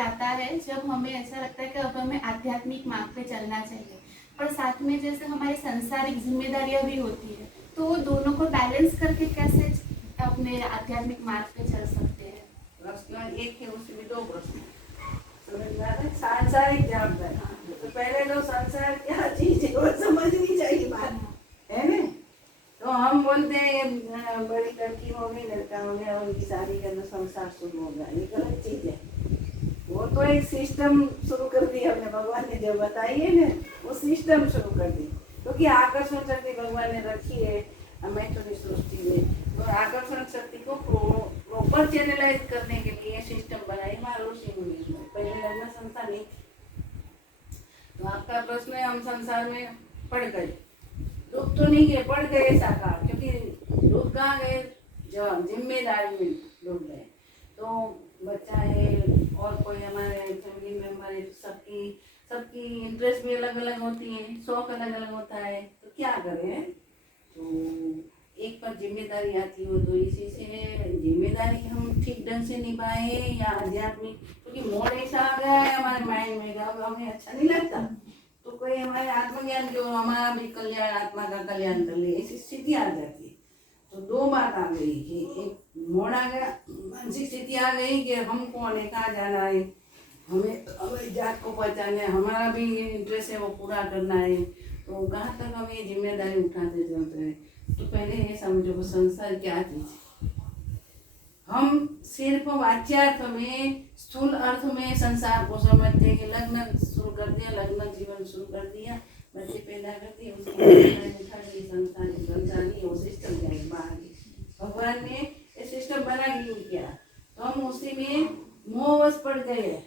आता है जब हमें ऐसा लगता है कि अब हमें आध्यात्मिक मार्ग पे चलना चाहिए, पर साथ में जैसे हमारी सांसारिक जिम्मेदारियां भी होती है, तो वो दोनों को बैलेंस करके कैसे अपने आध्यात्मिक मार्ग पे चल सकते हैं। प्रश्न एक है, उसमें दो प्रश्न समझ में आता है। सांसारिक जवाबदारी, तो पहले तो संसार क्या चीज है वो समझनी चाहिए बात, है ना। तो हम बोलते हैं बड़ी लड़की हो गई, लड़का हो गया, उनकी शादी करना, संसार शुरू हो गया, ये गलत चीज है। वो तो एक सिस्टम शुरू कर दिया हमने, भगवान ने जब बताई है ना, वो सिस्टम शुरू कर दी, क्योंकि आकर्षण शक्ति भगवान ने रखी है हमें थोड़ी सृष्टि में, तो आकर्षण शक्ति को प्रॉपर चैनलाइज करने के लिए सिस्टम बनाई हमारे ऋषि मुनि। पहले लगना संसार नहीं। तो आपका प्रश्न है, हम संसार में पड़ गए, दुख तो नहीं है, पड़ गए साकार, क्योंकि दुख कहाँ गए, जब जिम्मेदारी में डूब गए। तो बच्चा है और कोई हमारे फैमिली मेंबर है, सबकी सबकी इंटरेस्ट भी अलग अलग होती है, शौक अलग अलग होता है, तो क्या करें। तो एक पर जिम्मेदारी आती हो, तो इसी से जिम्मेदारी हम ठीक ढंग से निभाए या आध्यात्मिक, क्योंकि मोड़ ऐसा आ गया है हमारे माइंड में, हमें अच्छा नहीं लगता, तो कोई हमारे आत्मज्ञान जो हमारा भी कल्याण, आत्मा का कल्याण कर ले, ऐसी स्थिति आ जाती है। तो दो बात आ गई कि एक मोड़ आ गया, मानसिक स्थिति आ गई कि हम कौन है, कहाँ जाना है, हमें हमारी जात को पहचानना है, हमारा भी इंटरेस्ट है वो पूरा करना है, तो कहाँ तक हम ये जिम्मेदारी उठाते चलते हैं। तो पहले ये समझो कि संसार क्या चीज है। हम सिर्फ वाच्यार्थ में, स्थूल अर्थ में संसार को समझते हैं कि लग्न शुरू कर दिया, लग्न जीवन शुरू कर दिया, बच्चे पैदा कर दिए, उसकी संसार नहीं, वो सिस्टम क्या है बाहर, भगवान ने ये सिस्टम बना ही नहीं किया, तो हम उसी में मोहवश पड़ गए।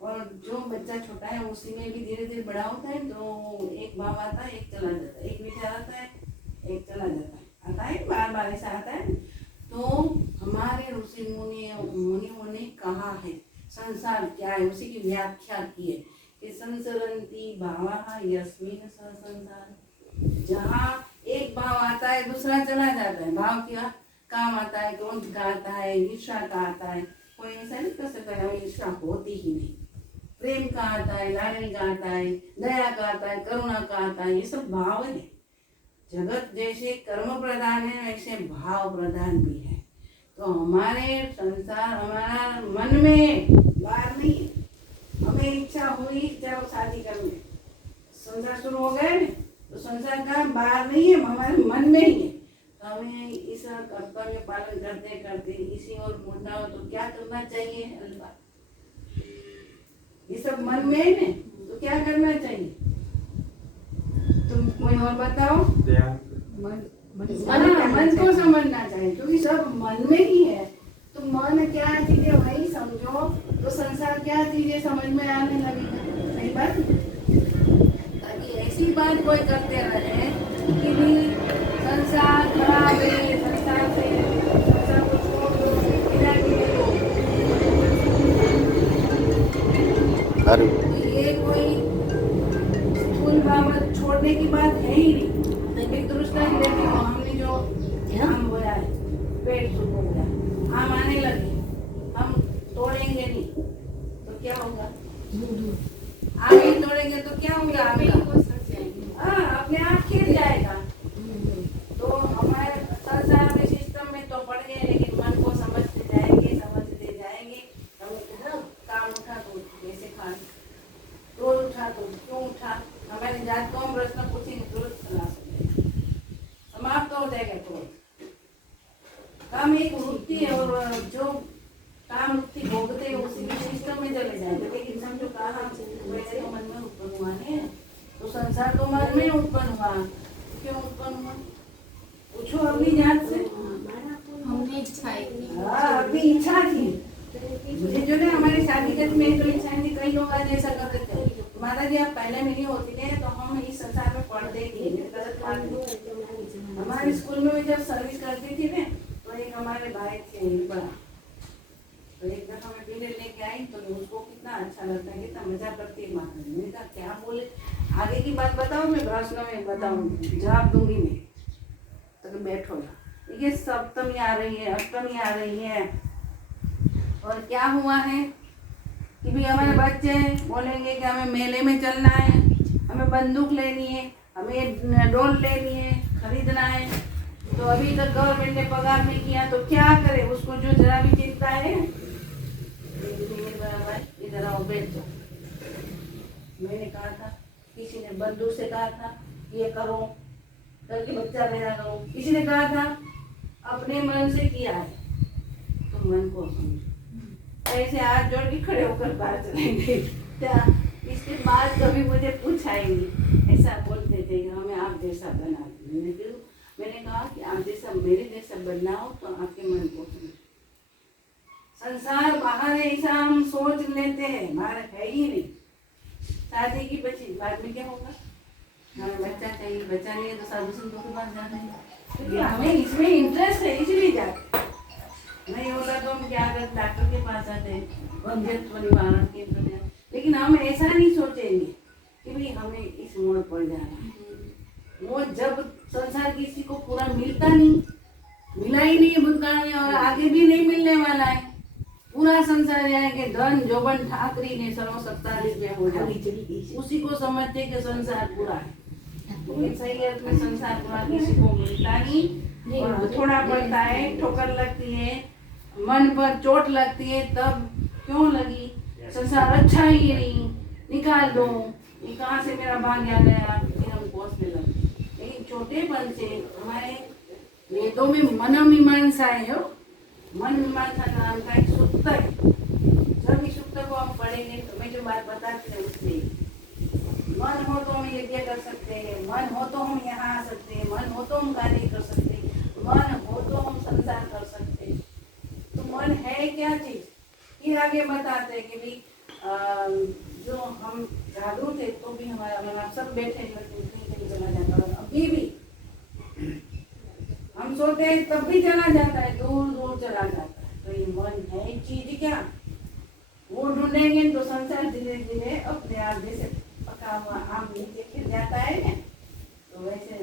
और जो बच्चा छोटा है उसी में भी धीरे धीरे बड़ा होता है, तो एक भाव आता है, एक चला जाता है, एक विचार आता है, एक चला जाता है, आता है बार बार ऐसा आता है। तो हमारे ऋषि मुनियों ने कहा है संसार क्या है, उसी की व्याख्या की है कि संसरंती भावा यस्मिन स संसार, जहाँ एक भाव आता है दूसरा चला जाता है। भाव क्या, काम आता है, क्रोध का आता है, ईर्ष्या का आता है, कोई ऐसा नहीं कर सकता हमें ईर्ष्या होती ही नहीं, प्रेम का आता है, लाडली का आता है, दया का आता है, करुणा का आता है, ये सब भाव है। जगत जैसे कर्म प्रधान है वैसे भाव प्रधान भी है। तो हमारे संसार हमारा मन में, बाहर नहीं है। हमें इच्छा हुई, चलो शादी करने, संसार शुरू हो गए, तो संसार का बाहर नहीं है, हमारे मन में ही है। तो हमें इस कर्तव्य पालन करते करते इसी ओर मुड़ना हो, तो क्या करना चाहिए अल्लाह, ये सब मन में है ना, तो क्या करना चाहिए, तुम कोई और बताओ। मन को समझना चाहिए, क्योंकि सब मन में ही है। तो मन क्या चीज है वही समझो, तो संसार क्या चीज है समझ में आने लगेगा। सही बात, ताकि ऐसी बात कोई करते रहे कि नहीं संसार खराब है, संसार से संसार को छोड़ दो, विदाई दे दो, ये कोई स्थूल बाबत छोड़ने की बात है ही नहीं। एक दृष्टांत देती हूँ, हमने जो आम बोया है, पेड़ शुरू हो गया, आम आने लगे, हम तोड़ेंगे नहीं तो क्या होगा, आम नहीं तोड़ेंगे तो क्या होगा, आम का अपने आप खिल जाएगा। तो हमारे संसार में सिस्टम में तो पड़ गए, लेकिन मन को समझते जाएंगे, हम काम उठा तो कैसे खाए, रोज उठा तो क्यों उठा, हमारी जात को हम प्रश्न पूछेंगे तुरंत सुना सकते, समाप्त हो जाएगा तुरंत। काम एक वृत्ति है, और जो काम वृत्ति भोगते हैं उसी के सिस्टम में चले जाएंगे। लेकिन समझो कहा वैसे तो मन में उत्पन्न हुआ है, तो संसार तो मन में उत्पन्न हुआ, क्यों उत्पन्न हुआ पूछो अपनी जात से। हमने इच्छा की, अपनी इच्छा थी, मुझे जो ना हमारी शादी में तो इच्छा थी, कई लोग आज ऐसा करते थे, माता जी आप पहले में नहीं होती थे तो हम इस संसार में पढ़ते ही गलत बात। हमारे स्कूल में जब सर्विस करती थी ना, तो एक हमारे भाई थे बड़ा, तो एक दफा मैं पीरियड लेके आई, तो उसको कितना अच्छा लगता है, कितना मजा करती है माता जी। मैंने कहा क्या बोले, आगे की बात बताओ, मैं प्रश्न में बताऊँ, जवाब दूंगी मैं, तो बैठो ना। ये सप्तमी आ रही है, अष्टमी आ रही है, और क्या हुआ है कि भी हमारे बच्चे बोलेंगे कि हमें मेले में चलना है, हमें बंदूक लेनी है, हमें डोल लेनी है, खरीदना है। तो अभी तक गवर्नमेंट ने पगार नहीं किया तो क्या करे, उसको जो जरा भी चिंता है। इधर आओ बैठ जाओ। मैंने कहा था, किसी ने बंदूक से कहा था ये करो, कल के बच्चा पैदा करो, किसी ने कहा था अपने मन से किया है तो मन को समझो। ऐसे हाथ जोड़ के खड़े होकर बाहर चलेंगे क्या? इसके बाद कभी मुझे पूछा ही नहीं। ऐसा बोलते थे कि हमें आप जैसा बना दो। मैंने कहा कि आप जैसा मेरे जैसा बनाओ तो आपके मन को समझो। संसार बाहर है ऐसा हम सोच लेते हैं, बाहर है ही नहीं। शादी की बच्ची बाद में क्या होगा, हमें बच्चा चाहिए, बच्चा नहीं है तो साधु संतों के पास जाना है क्योंकि हमें इसमें इंटरेस्ट है, इसलिए जाते। नहीं होता तो हम क्या करते, डॉक्टर के पास आते हैं, वंध्यत्व निवारण केंद्र में। लेकिन हम ऐसा नहीं सोचेंगे कि भाई हमें इस मोड़ पर जाना है। वो जब संसार किसी को पूरा मिलता नहीं, मिला ही नहीं भूतकाल में और आगे भी नहीं मिलने वाला है। पूरा संसार यानी कि धन जोबन ठाकरी ने सर्वसत्ता में हो जाए, उसी को समझते कि संसार पूरा है। लेकिन सही अर्थ में संसार पूरा किसी को मिलता नहीं, और थोड़ा पड़ता है, ठोकर लगती है, मन पर चोट लगती है, तब क्यों लगी, संसार अच्छा ही नहीं, निकाल दो, ये कहाँ से मेरा भाग्य गया, फिर हम कोसने लगते। लेकिन छोटेपन से हमारे वेदों में मन मीमांसा है, मन मीमांसा का नाम का एक सूत्र है। जब इस सूत्र को हम पढ़ेंगे तो मैं जो बात बताती हूँ उससे, मन हो तो हम यज्ञ कर सकते हैं, मन हो तो हम यहाँ आ सकते हैं, मन हो तो हम कार्य कर सकते हैं, मन हो तो हम संसार कर सकते हैं। तो मन है क्या चीज, फिर आगे बताते हैं कि भाई जो हम जागरूक है तो भी हमारा मन, आप सब बैठे कहीं चला जाता है, अभी भी हम सोते हैं तब भी चला जाता है, दूर दूर चला जाता है। तो ये मन है चीज क्या, वो ढूंढेंगे तो संसार धीरे धीरे अपने आप जैसे पका हुआ आम नीचे गिर जाता है ना, तो वैसे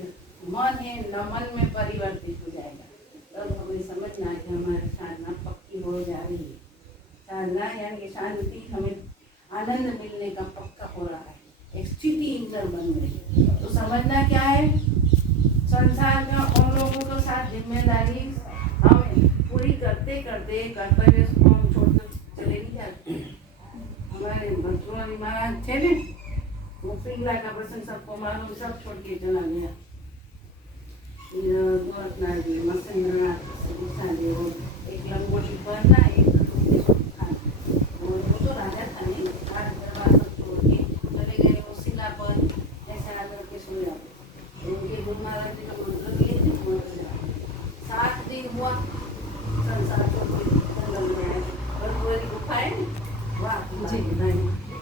मन है न मन में परिवर्तित हो जाएगा। तब हमें समझना है कि हमारी साधना पक्की हो जा रही है। साधना यानी कि शांति, हमें आनंद मिलने का पक्का हो रहा है, एक स्थिति इंद्र बन गई। तो समझना क्या है, संसार में उन लोगों के साथ जिम्मेदारी हम पूरी करते करते कर्तव्य को हम छोड़कर चले नहीं जाते। हमारे भद्रवाली महाराज थे ना, वो पिंगला का प्रसंग सबको मालूम, सब छोड़ के चला गया। गोरखनाथ जी, मत्स्येंद्रनाथ जी, वो एक लंगोटी पहनना, एक वो तो राजा था नहीं, राज दरबार सब छोड़ के चले गए। वो शिला पर ऐसा आकर के सो जाते। उनके गुरु महाराज जी का मंत्र लिए थे, 7 दिन हुआ संसार को लग गया है। और पूरी गुफा है वहाँ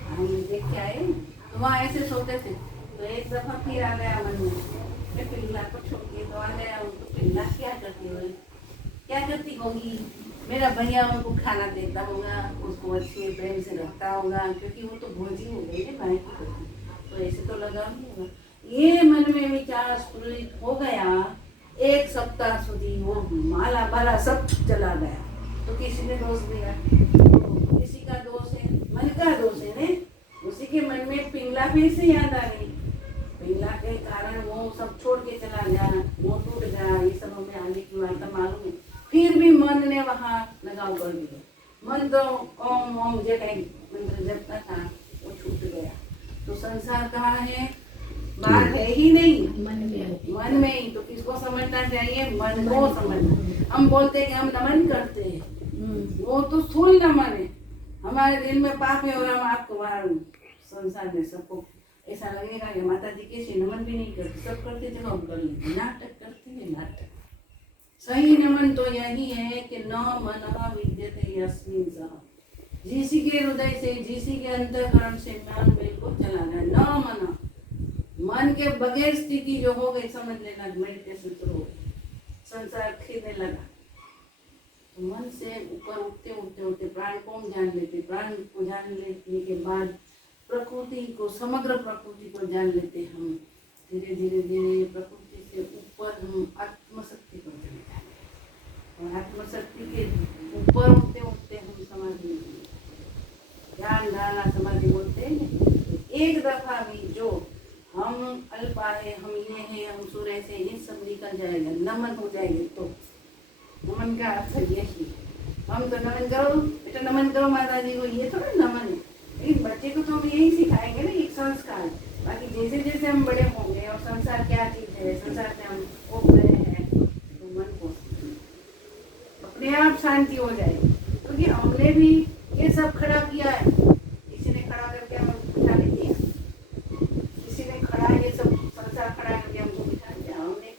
हम देख के आए, तो वहाँ ऐसे सोते थे। तो एक दफा फिर आ गया मन में, पिंगला को छोड़ के तो आ गया। उनको पिंगला क्या करती होगी, क्या करती होगी, मेरा भैया उनको खाना देता होगा, उसको अच्छे प्रेम से रखता होगा, क्योंकि वो तो भोजी हो गई है भाई की होगी, तो ऐसे तो लगा नहीं होगा। ये मन में विचार स्फुरित हो गया, 1 सप्ताह सुधी वो माला बाला सब चला गया। तो किसी ने दोष दिया, तो किसी का दोष है, मन का दोष है ने, उसी के मन में पिंगला फिर से याद आ गई। पिंगला के कारण वो सब छोड़ के चला गया, वो टूट गया, ये सब हमें आने की बात मालूम है। फिर भी मन ने वहाँ लगाव कर दिया। मन तो ओम ओम जो कहीं मंत्र जपता था वो छूट गया। तो संसार कहाँ है, बाहर है ही नहीं, मन में ही। तो किसको समझना चाहिए, मन को समझना। हम बोलते हैं कि हम नमन करते हैं, वो तो स्थूल नमन है, हमारे दिल में पाप है और हम आपको मालूम। संसार में सबको ऐसा लगेगा कि माता जी कैसे नमन भी नहीं करते, सब करते चलो हम कर लेते, नाटक करते हैं नाटक। सही नमन तो यही है कि न मनः विद्यते यस्मिन् सः, जिसी के हृदय से, जिसी के अंतःकरण से मन बिल्कुल चला गया। न मन, मन के बगैर स्थिति जो हो गई, समझ लेना मेडिटेशन शुरू हो गई, संसार खेलने लगा। तो मन से ऊपर उठते उठते उठते प्राण को हम जान लेते, प्राण को जान लेने के बाद प्रकृति को, समग्र प्रकृति को जान लेते हम। धीरे धीरे धीरे प्रकृति से ऊपर हम आत्मशक्ति पर चले जाएंगे, और आत्मशक्ति के ऊपर उठते उठते हम तो समाधि नहीं होती। ध्यान धारणा समाधि बोलते हैं ना। एक दफा भी जो हम अल्पा है, हम ये हैं, हम सूर्य से, ये सब निकल जाएगा, नमन हो जाएंगे। तो नमन का अर्थ यही है। हम तो नमन करो बेटा, नमन करो माता जी को, ये थोड़ा नमन है। लेकिन बच्चे को तो हम यही सिखाएंगे ना, एक संस्कार। बाकी जैसे जैसे हम बड़े होंगे और संसार क्या चीज है, संसार से हम उठ रहे हैं, तो मन को अपने आप शांति हो जाएगी। क्योंकि हमने भी ये सब खड़ा किया है। किसी ने खड़ा करके हमको बिठा के दिया, किसी ने खड़ा ये सब संसार खड़ा करके हमको बिठा दिया। हमने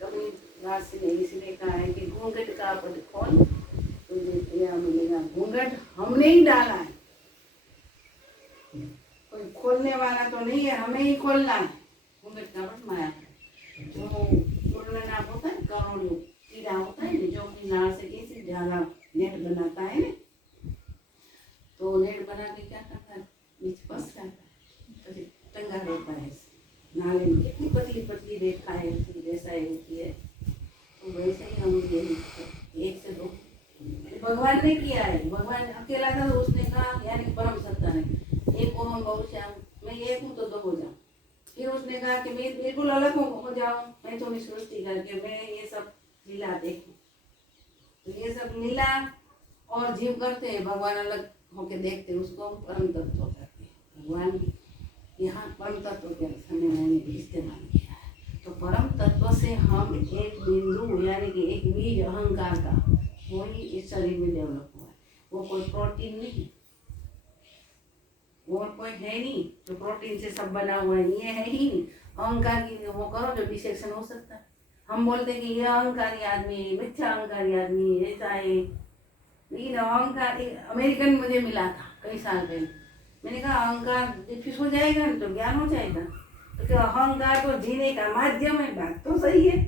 कभी रात से नहीं, किसी ने कहा है कि घूंघट का पट खोल तुझे या मिलेगा। घूंघट हमने ही डाला है, कोई खोलने वाला तो नहीं है, हमें ही खोलना है। घूंघट का पट माया जो उड़ना होता है, करोड़ों कीड़ा होता है जो कि नाड़ से कैसे जाला नेट बनाता है ना, तो नेट बना के क्या करता है, बीच फंस जाता है, तो टंगा रहता है नाले में। कितनी पतली पतली रेखाएं रेसाएं होती है, तो वैसे ही हम ये एक से दो भगवान ने किया है। भगवान अकेला था तो उसने कहा, यानी परम सत्ता ने, एक ओम बहुश्याम, मैं एक हूँ तो दो हो जाऊँ। फिर उसने कहा कि मैं बिल्कुल अलग हो जाऊँ, मैं तो सृष्टि करके मैं ये सब लीला देखूं। तो ये सब लीला और जीव करते हैं, भगवान अलग होके देखते हैं, उसको हम परम तत्व कहते हैं। भगवान यहाँ परम तत्व के मैंने इस्तेमाल किया है। तो परम तत्व से हम एक बिंदु यानी कि एक बीज अहंकार का वही इस शरीर में डेवलप हुआ है। वो कोई प्रोटीन नहीं, और कोई है नहीं जो प्रोटीन से सब बना हुआ है, ये है ही नहीं। अहंकार की वो करो जो डिसेक्शन हो सकता है। हम बोलते हैं कि ये अहंकारी आदमी, मिथ्या अहंकारी आदमी, ऐसा है। लेकिन अहंकार अमेरिकन मुझे मिला था कई साल पहले। मैंने कहा अहंकार डिफ्यूज हो जाएगा ना तो ज्ञान हो जाएगा। तो क्या अहंकार तो जीने का माध्यम है, बात तो सही है,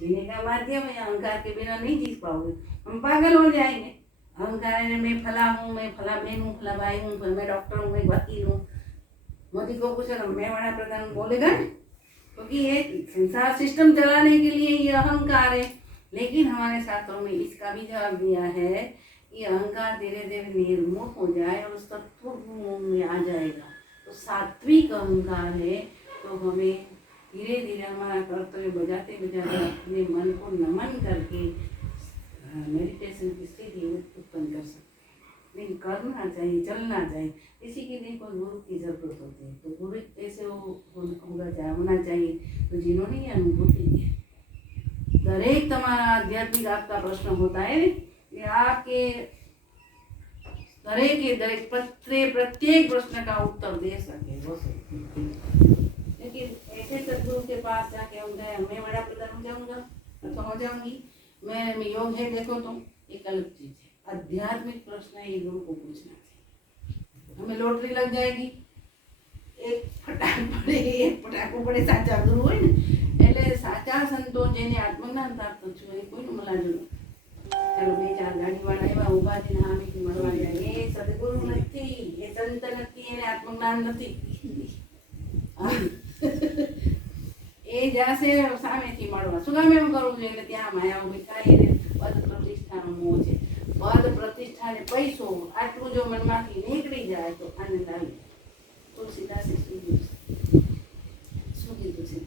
जीने का माध्यम है। अहंकार के बिना नहीं जी पाओगे, हम पागल हो जाएंगे। अहंकार है मैं फला हूँ, मैं फला बहन हूँ, फला भाई हूँ, मैं डॉक्टर हूँ, मैं वकील हूँ। मोदी को पूछा मैं वड़ा प्रधान बोलेगा ना, क्योंकि ये संसार सिस्टम चलाने के लिए ये अहंकार है। लेकिन हमारे शास्त्रों में इसका भी जवाब दिया है कि अहंकार धीरे धीरे निर्मूल हो जाए और उस तत्व में आ जाएगा। तो सात्विक अहंकार है, तो हमें धीरे धीरे हमारा कर्तव्य बजाते बजाते अपने मन को नमन करके मेडिटेशन की स्थिति उत्पन्न कर सकते हैं। लेकिन करना चाहिए, चलना चाहिए। किसी के लिए कोई गुरु की जरूरत होती है, तो गुरु कैसे होना चाहिए, तो जिन्होंने ये अनुभूति की है। दरेक तुम्हारा आध्यात्मिक आपका प्रश्न होता है कि आपके दरेक प्रत्येक प्रश्न का उत्तर दे सके वो लेकिन ऐसे सदगुरु के पास जाके हम गए, मैं बड़ा प्रधान हो जाऊंगा तो हो जाऊंगी, मैं योग है देखो तुम, एक अलग चीज है। आध्यात्मिक प्रश्न है, ये गुरु को पूछना चाहिए। हमें लॉटरी लग जाएगी, एक फटाको પડે સાચા ગુરુ હોય ને, એટલે સાચા સંતો જેને આત્મજ્ઞાન પ્રાપ્ત થયું એ કોઈનું મલાજુ નથી। ચાલો બે ચાર ગાડીવાળા એવા ઊભા થઈને સામેથી મળવા જાય, એ સદગુરુ નથી, એ સંત નથી, એને આત્મજ્ઞાન નથી। એ જાશે સામેથી મળવા, શું કામ એમ કરવું જોઈએ? એટલે ત્યાં માયા ઉભી થાય, એને પદ પ્રતિષ્ઠાનો મોહ છે। પદ પ્રતિષ્ઠા ને પૈસો આટલું જો મનમાંથી નીકળી જાય તો આનંદ આવી જાય। तुलसीदासे શું કીધું છે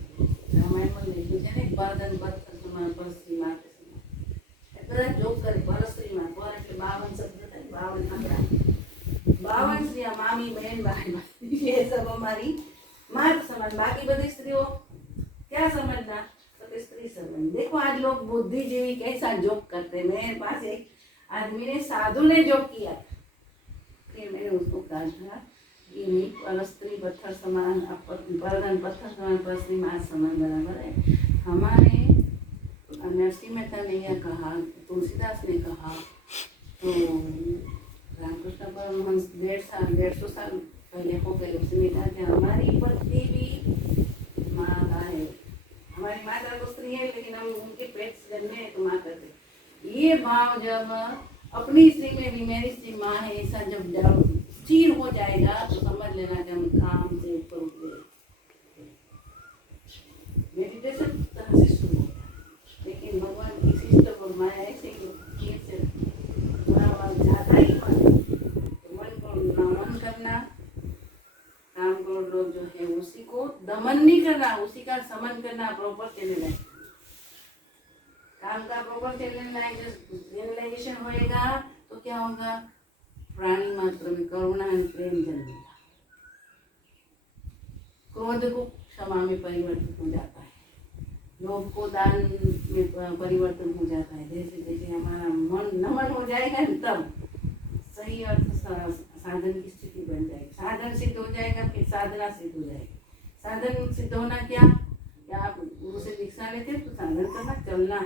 રામાયણમાં લખ્યું છે ને, બર્ધન પથ્થર સમાન પરસ્ત્રી માતે સમાન। બધા જોગ કરે પરસ્ત્રી માં, પર એટલે 52 શબ્દ થાય, 52 આંકડા, 52 સ્ત્રીઓ, મામી બહેન ભાઈ ये सब हमारी मात समान। बाकी बधी स्त्रियों क्या समझना, तो स्त्री समझ। देखो आज लोग बुद्धिजीवी कैसा जोक करते। मेरे पास एक आदमी ने, साधु ने जोक किया, फिर मैंने उसको कहा था परस्त्री पत्थर समान, बर्धन पत्थर समान, परस्त्री मात समान बराबर है। हमारे नरसिंह मेहता ने यह कहा, तुलसीदास ने कहा, तो रामकृष्ण परमहंस 150 साल पहले हो गए। उसने कहा कि हमारी पत्नी भी माता है, हमारी माता तो स्त्री है, लेकिन हम उनके पेट से जन्मे तो माँ करते। ये भाव जब अपनी स्त्री में भी मेरी स्त्री माँ है, ऐसा जब स्थिर हो जाएगा तो समझ लेना कि हम काम से ऊपर उठ गए। मेडिटेशन तरह से शुरू होता है, लेकिन भगवान की सिस्टम और माया ऐसे ही जाता ही करोड़ लोग जो है उसी को दमन नहीं करना, उसी का समन करना, प्रॉपर चैनलाइज। काम का प्रॉपर चैनलाइजेशन होएगा तो क्या होगा, प्राणी मात्र में करुणा और प्रेम जन्मेगा, क्रोध को क्षमा में परिवर्तित हो जाता है, लोभ को दान में परिवर्तन हो जाता है। जैसे जैसे हमारा मन नमन हो जाएगा तब सही अर्थ साधन की स्थिति बन जाएगी, साधन सिद्ध हो जाएगा, फिर साधना सिद्ध हो जाएगी। साधन सिद्ध होना क्या, या आप गुरु से दीक्षा लेते तो साधन करना, चलना,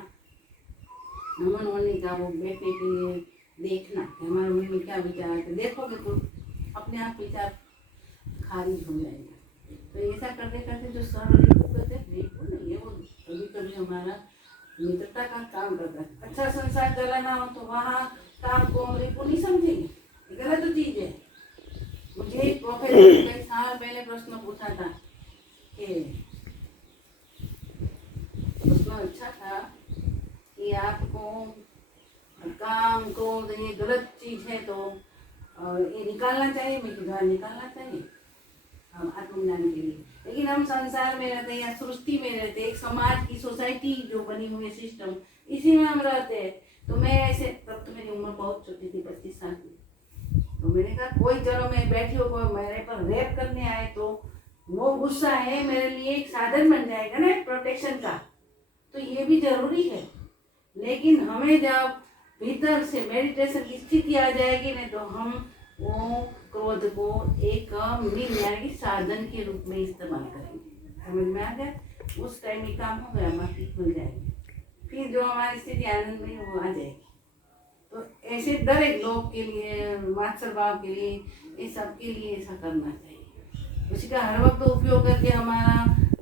नमन होने का, वो बैठने के लिए देखना कि हमारे मन में क्या विचार आते, देखोगे तो अपने आप विचार खारिज हो जाएगा। तो ऐसा करते करते जो सरल कहते हैं देखो ना, ये वो कभी कभी हमारा मित्रता का काम करता है। अच्छा संसार चलाना हो तो वहाँ काम को अमृत को नहीं समझेंगे, गलत चीज है। मुझे एक प्रोफेसर कई साल पहले प्रश्न पूछा था कि प्रश्न अच्छा था कि आपको काम को ये गलत चीज है तो ये निकालना चाहिए, मैं बाहर निकालना चाहिए हम आत्मज्ञान के लिए। लेकिन हम संसार में रहते हैं या सृष्टि में रहते हैं, एक समाज की सोसाइटी जो बनी हुई है सिस्टम, इसी में हम रहते हैं। तो मैं ऐसे, तब तो मेरी उम्र बहुत छोटी थी, 25 साल की, तो मैंने कहा कोई चलो मैं बैठी हो, कोई मेरे पर रेप करने आए तो वो गुस्सा है मेरे लिए एक साधन बन जाएगा ना, एक प्रोटेक्शन का, तो ये भी जरूरी है। लेकिन हमें जब भीतर से मेडिटेशन की स्थिति आ जाएगी ना, तो हम वो क्रोध को एक मीन यानी कि साधन के रूप में इस्तेमाल करेंगे। समझ में आ गया? उस टाइम ये काम हो गया, माफी खुल जाएगी, फिर जो हमारी स्थिति आनंद में वो आ जाएगी। तो ऐसे दर एक लोग के लिए, मात्सर भाव के लिए, ये सब के लिए ऐसा करना चाहिए। उसका हर वक्त उपयोग करके हमारा,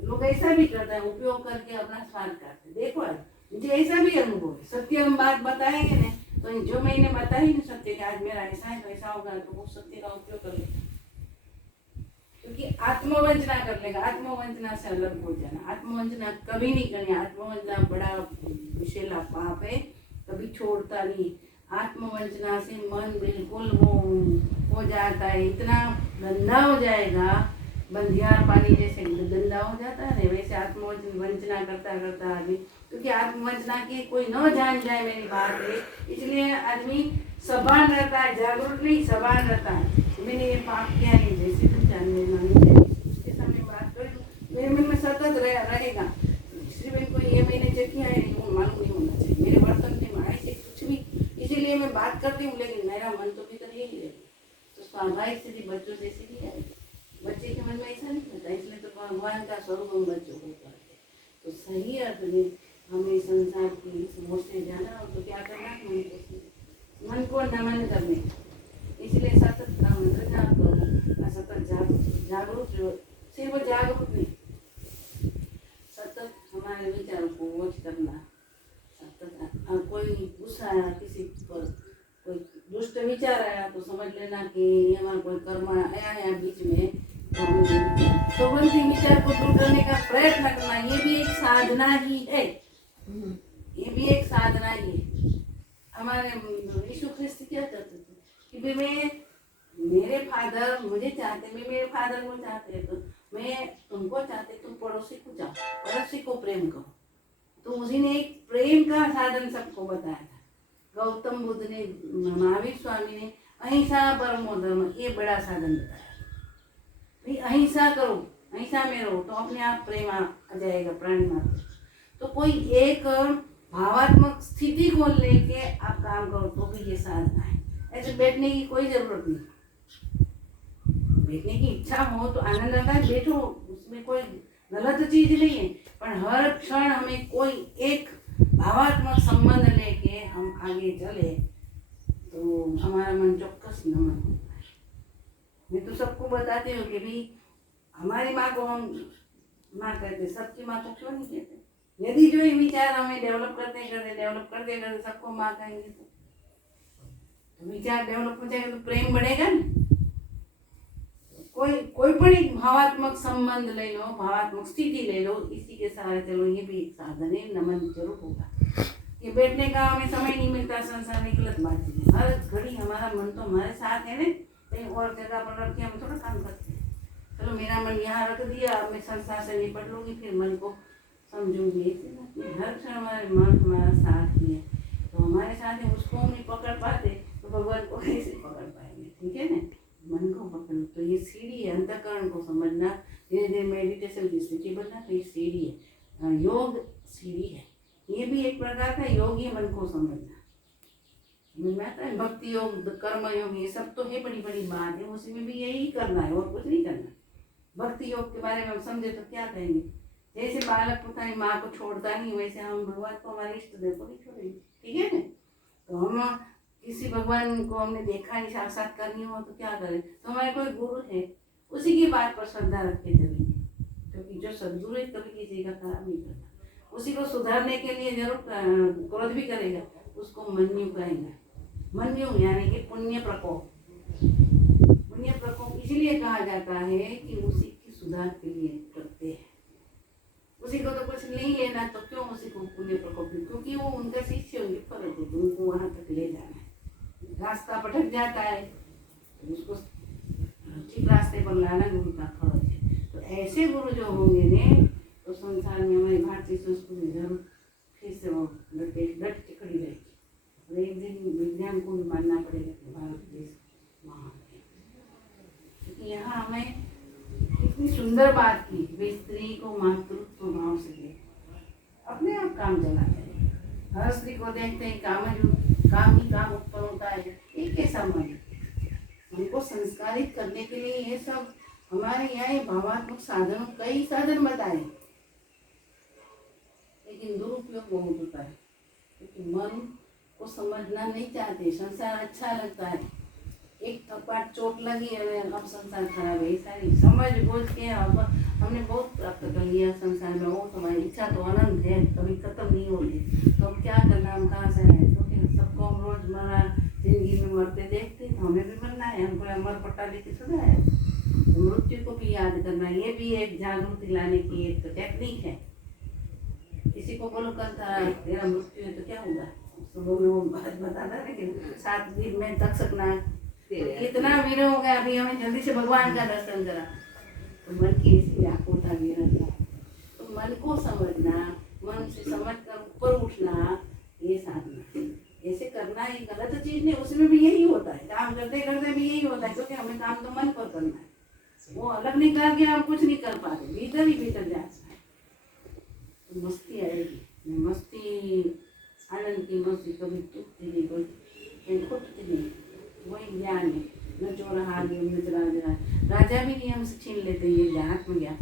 लोग ऐसा भी करते हैं, उपयोग करके अपना स्वार्थ करते हैं। देखो आज मुझे ऐसा भी अनुभव है, सत्य हम बात बताएंगे ना, तो जो मैंने बताई ना सत्य कि आज मेरा ऐसा है तो ऐसा होगा, तो वो सत्य का उपयोग कर लेगा, क्योंकि आत्मवंचना कर लेगा। आत्मवंचना से अलग हो जाना, आत्मवंचना कभी नहीं करनी। आत्मवंचना बड़ा विषैला पाप है, कभी छोड़ता नहीं। आत्मवंचना से मन बिल्कुल वो हो जाता है, इतना गंदा हो जाएगा, बंधियार पानी जैसे गंदा हो जाता है ना, वैसे आत्मवंचना करता करता आदमी, क्योंकि आत्मवंचना की कोई न जान जाए मेरी बात है, इसलिए आदमी सबान रहता है, जागरूक नहीं सबान रहता है। मैंने ये पाप किया है, जैसे तुम जानने उसके सामने बात कर, मेरे मन में सतत रहेगा श्रीबेन को ये मैंने जो किया है वो मालूम नहीं होना चाहिए, मेरे बर्तन में मारे से कुछ भी, इसीलिए मैं बात करती हूँ, लेकिन मेरा मन तो भीतर यही रहेगा। तो स्वाभाविक स्थिति बच्चों जैसे भी है, बच्चे के मन में ऐसा नहीं होता, इसलिए तो भगवान का स्वरूप हम बच्चों को करते। तो सही अर्थ में हमें संसार की इस मोड़ से जाना हो तो क्या करना, मन को नमन करने, इसलिए सतत का मंत्र जाप करो, सतत जागरूक जो, सिर्फ जागरूक नहीं, सतत हमारे विचारों को वॉच करना, सतत। कोई गुस्सा आया किसी पर, कोई दुष्ट विचार आया तो समझ लेना कि हमारा कोई कर्म आया है बीच में, तो वही विचार को दूर करने का प्रयत्न करना, ये भी एक साधना ही है, ये भी एक साधना ही है। हमारे यीशु ख्रिस्त क्या कहते थे कि मैं, मेरे फादर मुझे चाहते, मैं मेरे फादर को चाहते, तो मैं तुमको चाहते, तुम पड़ोसी को चाहो, पड़ोसी को प्रेम करो। तो उसी ने एक प्रेम का साधन सबको बताया था। गौतम बुद्ध ने, महावीर स्वामी ने अहिंसा परमो धर्म, ये बड़ा साधन बताया। भाई अहिंसा करो, अहिंसा में रहो, तो अपने आप प्रेम आ जाएगा प्राणी मात्र। तो कोई एक भावात्मक स्थिति को लेके आप काम करो तो भी ये साधना है। ऐसे बैठने की कोई जरूरत नहीं, बैठने की इच्छा हो तो आनंद आता है, बैठो, उसमें कोई गलत चीज नहीं है, पर हर क्षण हमें कोई एक भावात्मक संबंध लेके हम आगे चले तो हमारा मन चौक्कस नमन होता है। मैं तो सबको बताती हूँ कि भाई हमारी माँ को हम माँ कहते, सबकी माँ को क्यों नहीं कहते? यदि जो ये विचार हमें डेवलप करते करते सबको माँ कहेंगे तो विचार डेवलप हो जाएगा, तो प्रेम बढ़ेगा ना। कोई पण एक भावात्मक संबंध ले लो, भावात्मक स्थिति ले लो, इसी के सहारे चलो, ये भी एक साधन है, नमन जरूर होगा। ये बैठने का हमें समय नहीं मिलता, संसार में गलत बात है, हर घड़ी हमारा मन तो हमारे साथ है ना, कहीं और जगह पर रख के हम थोड़ा काम करते हैं। चलो मेरा मन यहाँ रख दिया, अब मैं संसार से निपट लूंगी, फिर मन को समझूंगी। ऐसे बात नहीं, हर क्षण हमारे मन हमारा साथ ही है। तो हमारे साथ है, उसको हम नहीं पकड़ पाते तो भगवान को कैसे पकड़ पाएंगे? ठीक है ना, मन को पकड़। तो ये सीढ़ी है अंतःकरण को समझना, धीरे धीरे मेडिटेशन की स्थिति बनना। तो ये सीढ़ी है, योग सीढ़ी है। ये भी एक प्रकार का योग ही मन को समझना। में आता है भक्ति योग, कर्म योग, ये सब तो है बड़ी बड़ी बात है, उसमें भी यही करना है और कुछ नहीं करना। भक्ति योग के बारे में हम समझे तो क्या कहेंगे? जैसे बालक अपनी माँ को छोड़ता नहीं, वैसे हम भगवान को, हमारे इष्ट देव को नहीं छोड़ेंगे। ठीक है ना? तो हम किसी भगवान को हमने देखा नहीं, साक्षात्कार नहीं हुआ तो क्या करें? तो हमारे कोई गुरु है, उसी की बात पर श्रद्धा रख के चलेंगे, क्योंकि जो सदगुरु है कभी किसी का खराब नहीं करता। उसी को सुधारने के लिए जरूर क्रोध भी करेगा, उसको मन्यु कहेंगे। मन्यु यानी कि पुण्य प्रकोप। पुण्य प्रकोप इसलिए कहा जाता है कि उसी की सुधार के लिए करते हैं। उसी को तो कुछ नहीं लेना, तो क्यों उसी को पुण्य प्रकोप? क्योंकि वो उनका शिष्य, उनके फर्ज है, तो उनको वहां तक ले जाना है। रास्ता भटक जाता है तो उसको ठीक रास्ते पर लाना गुरु का फर्ज है। तो ऐसे गुरु जो होंगे ने, तो संसार में हमारी भारतीय संस्कृति जरूर फिर से वो डट के खड़ी रहेगी। और एक दिन विज्ञान को भी मानना पड़ेगा कि भारत देश महान है। क्योंकि यहाँ हमें इतनी सुंदर बात की, वे स्त्री को मातृत्व भाव से ले, अपने आप काम चला जाए। हर स्त्री को देखते हैं काम ही काम उत्पन्न होता है, ये कैसा मन? हमको संस्कारित करने के लिए ये सब हमारे यहाँ ये भावात्मक साधनों, कई साधन बताए, लेकिन दुरुपयोग बहुत होता है, क्योंकि मन को समझना नहीं चाहते। संसार अच्छा लगता है, एक थप्पड़ चोट लगी है, अब संसार खराब है, ऐसा नहीं। समझ बोझ के अब हमने बहुत प्राप्त कर लिया संसार में, वो हमारी इच्छा तो अनंत है, कभी खत्म नहीं होगी। तो अब क्या करना, हम कहाँ से आए? तो क्या सबको हम रोजमर्रा जिंदगी में मरते देखते, तो हमें भी मरना है, हमको अमर पट्टा लेके थोड़ा है। तो मृत्यु को भी याद करना, ये भी एक जागृति लाने की एक टेक्निक है। किसी को बोलो कल तेरा मृत्यु है तो क्या होगा, सुबह में वो बात बताता है कि 7 दिन में तक सकना, इतना वीर हो गया, अभी हमें जल्दी से भगवान का दर्शन करा। तो मन की ऐसी व्याकुलता भी रहता है। तो मन को समझना, मन से समझ कर ऊपर उठना, ये साधना। ऐसे करना ये गलत चीज नहीं, उसमें भी यही होता है, काम करते करते भी यही होता है, क्योंकि हमें काम तो मन पर करना है। वो अलग निकाल के हम कुछ नहीं कर पाते, भीतर ही भीतर जाता है। तो मस्ती आएगी, मस्ती आनंद की मस्ती कभी टूटती नहीं, कोई खुटती नहीं। वही ज्ञान है, न चोर हार न राजा। राजा भी नहीं हमसे छीन लेते, ये हाथ में गया।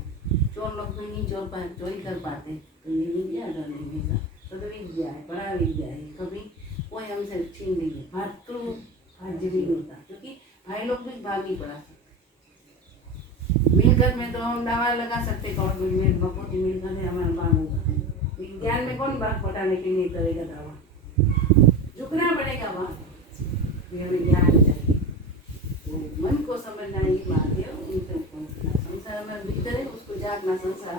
चोर लोग भी नहीं चोरी कर पाते, तो ये विद्या कर लेंगे। सद विद्या है, बड़ा विद्या है, कभी कोई हमसे छीन लेंगे। भातृ राज्य भी होता, क्योंकि भाई लोग भी भाग नहीं पड़ा सकते। मिलकर में तो हम दावा लगा सकते, कौन में बकोती मिलकर है हमारा भाग होगा। विज्ञान में कौन भाग पटाने के लिए करेगा दावा? झुकना पड़ेगा वहाँ, ज्ञान चाहिए। तो मन को समझना ये बात है, उनको संसार में भीतर है, उसको जागना संसार